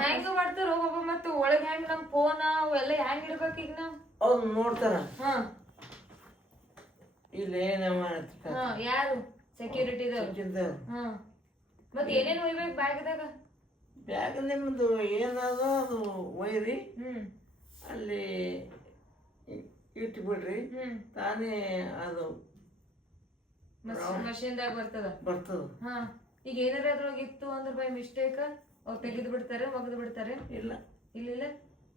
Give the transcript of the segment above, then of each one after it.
ಹೆಂಗ ಮಾಡ್ತಾರ ಬಾಬಾ ಮತ್ತ ಒಳಗ್ ಹೆಂಗ್ ನಮ್ ಫೋನ್ ಅವೆಲ್ಲ ಹೆಂಗ್ ಇಡ್ಬೇಕ ಈಗ ನಾವ್ ಅವ್ರು ನೋಡ್ತಾರ ಹಾ ಇಲ್ಲಿ ಏನೇವ ಹಾ ಯಾರು ಸೆಕ್ಯೂರಿಟಿದವ್ರು ಹಾ ಮತ್ ಏನೇನ್ ಒಯ್ಬೇಕು ಬ್ಯಾಗ್ದಾಗ ಬ್ಯಾಗ್ ನಿಮ್ದು ಏನದ ಅದು ಒಯ್ರಿ ಅಲ್ಲಿ ಇಟ್ಟು ಬಿಡ್ರಿ ತಾನೇ ಅದು ಮಷೀನ್ದಾಗ ಬರ್ತದ ಹಾ ಈಗ ಏನಾರ ಅದ್ರೊಳಗೆ ಇತ್ತು ಅಂದ್ರೆ ಬೈ ಮಿಸ್ಟೇಕ್ ಅವ್ರು ತೆಗೆದು ಬಿಡ್ತಾರೆ ಒಗದು ಬಿಡ್ತಾರೆ ಇಲ್ಲ ಇಲ್ಲ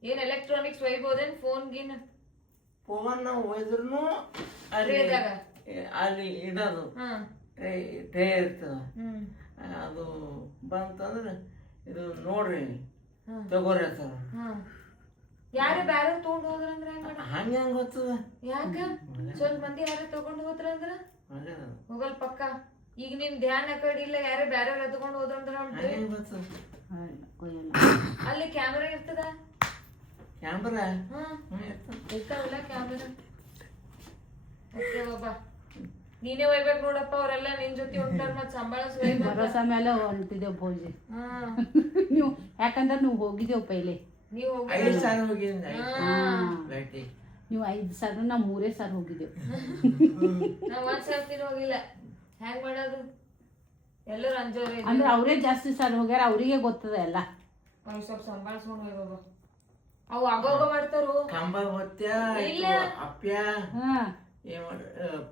ಏನ್ ಎಲೆಕ್ಟ್ರಾನಿಕ್ಸ್ ಒಯ್ಬೋದೇನ್ ಫೋನ್ ಗಿನ್ ಫೋನ್ ಒಯ್ದ್ರು ಅಲ್ಲಿ ಇಡೋದು ಟ್ರೇ ಇರ್ತದ ಅದು ಬಂತಂದ್ರೆ ಇದು ನೋಡ್ರಿ ತಗೋರಿ ಅಂತಾರ ಯಾರ ಬ್ಯಾರ ತಗೊಂಡ್ ಹೋದ್ರಂದ್ರ ಹಂಗ ಹೆಂಗ ಗೊತ್ತದ ಯಾಕ ಸ್ವಲ್ಪ ಮಂದಿ ಯಾರ ತಗೊಂಡ್ ಹೋದ್ರಂದ್ರ ಹೋಗಲ್ ಪಕ್ಕ ಈಗ ನಿನ್ ಧ್ಯಾನ ಕಡೆ ಇಲ್ಲ ಯಾರ ಬ್ಯಾರ ಎತ್ಕೊಂಡ್ ಹೋದ್ರಂದ್ರ ಅಲ್ಲಿ ಕ್ಯಾಮ್ರಾ ಇರ್ತದ ಕ್ಯಾಮ್ರಾ ಇರ್ತಾವಲ್ಲ ಕ್ಯಾಮ್ರಾ ಓಕೆ ಬಾಬಾ ನೀನೇ ಒಯ್ಬೇಕು ನೋಡಪ್ಪ ಅವರೆಲ್ಲ ನಿನ್ ಜೊತೆ ಹೊಂಟಾರ ಮತ್ ಸಂಭಾಳಿಸ್ ಭರೋಸಾ ಮೇಲೆ ಹೊಂಟಿದ್ದೇವ್ ಭೋಜಿ ನೀವು ಯಾಕಂದ್ರೆ ನೀವು ಹೋಗಿದ್ದೇವ್ ಪೈಲೆ ನೀವು 5 ಸಾಲ ಹೋಗಿದ್ದೆ ನೀವು 5 ಸಾಲ ನಾವು 3 ಸಾಲ ಹೋಗಿದ್ದೇವ್ ನಾವ್ ಒಂದ್ ಸರ್ತಿನೂ ಹೋಗಿಲ್ಲ ಹೆಂಗ್ ಮಾಡೋದು ಎಲ್ಲರೂ ಅಂಜೋರಿ ಅಂದ್ರೆ ಅವರೇ ಜಾಸ್ತಿ ಸಾಲ ಹೋಗ್ಯಾರ ಅವರಿಗೆ ಗೊತ್ತದ ಎಲ್ಲ ಸ್ವಲ್ಪ ಸಂಭಾಳಿಸ್ಕೊಂಡು ಹೋಯ್ ಬಾಬಾ ಅವು ಆಗೋಗ ಮಾಡ್ತಾರು ಕಂಬ ಹೊತ್ಯ ಅಪ್ಪ್ಯ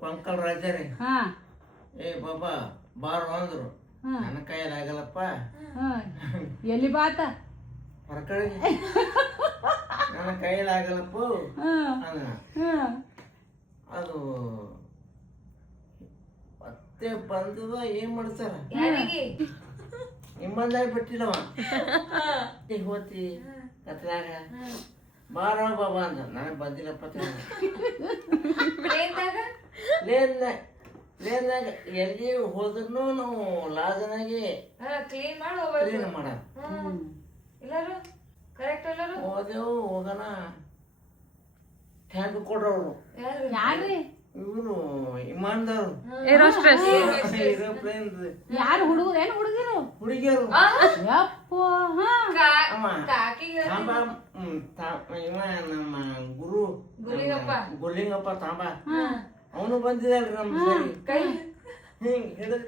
ಪಂಕಲ್ ರಾಜರೇ ಏ ಬಾಬಾ ಬಾರು ಅಂದ್ರು ನನ್ನ ಕೈಯಲ್ಲಿ ಆಗಲ್ಲಪ್ಪ ಎಲ್ಲಿ ಬಾತ ಹೊರಕಡೆ ನನ್ನ ಕೈಯಲ್ಲಿ ಆಗಲ್ಲಪ್ಪ ಅದು ಮತ್ತೆ ಬಂದದ ಏನ್ ಮಾಡ್ತಾರ ನಿಮ್ಮಂದಾಗ ಬಿಟ್ಟಿಲ್ಲವ ಹೋತಿ ಕತ್ಲಾಗ ಬಾರ ಬಾಬಾ ಅಂದ ನನಗೆ ಬಂದಿಲ್ಲಪ್ಪ ಲೇನ್ದಾಗ ಎಲ್ಲಿ ಹೋದ್ರು ನಾವು ಲಾಜನಾಗೆ ಕ್ಲೀನ್ ಮಾಡ ಎಲ್ಲರೂ ಕರೆಕ್ಟ್ ಎಲ್ಲರೂ ಹೋದೆವು ಹೋಗೋಣ ಟ್ಯಾಂಕ್ ಕೊಡ್ರವ್ರು ಯಾರ್ರಿ ಇವರು ಇಮಾನ್ದವ್ರು ಏರೋಪ್ಲೇನ್ ಯಾರು ಹುಡುಗರು ಏನು ಹುಡುಗಿರು ಹುಡುಗಿಯರು ಯಪ್ಪ ಇವ ನಮ್ಮ ಗುರು ಗುರುಲಿಂಗಪ್ಪ ತಾಂಬ ಅವನು ಬಂದಿದ್ದಲ್ರಿ ನಮ್ ಕೈ ಹಿಂಗ್ ಹಿಡಿದ್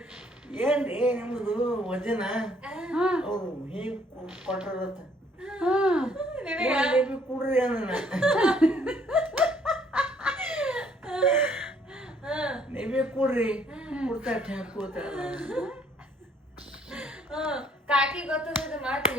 ಏನ್ರಿ ನಿಮ್ದು ವಜನ ಅವ್ರು ಹಿಂಗ್ ಕೊಟ್ರತ್ತ ಕೂಡ್ರಿ ಅಂದ ನೀವೇ ಕೂಡ್ರಿ ಕೂಡ್ತಾ ಕೂತ ಕಾಕಿ ಗೊತ್ತದ ಮಾತು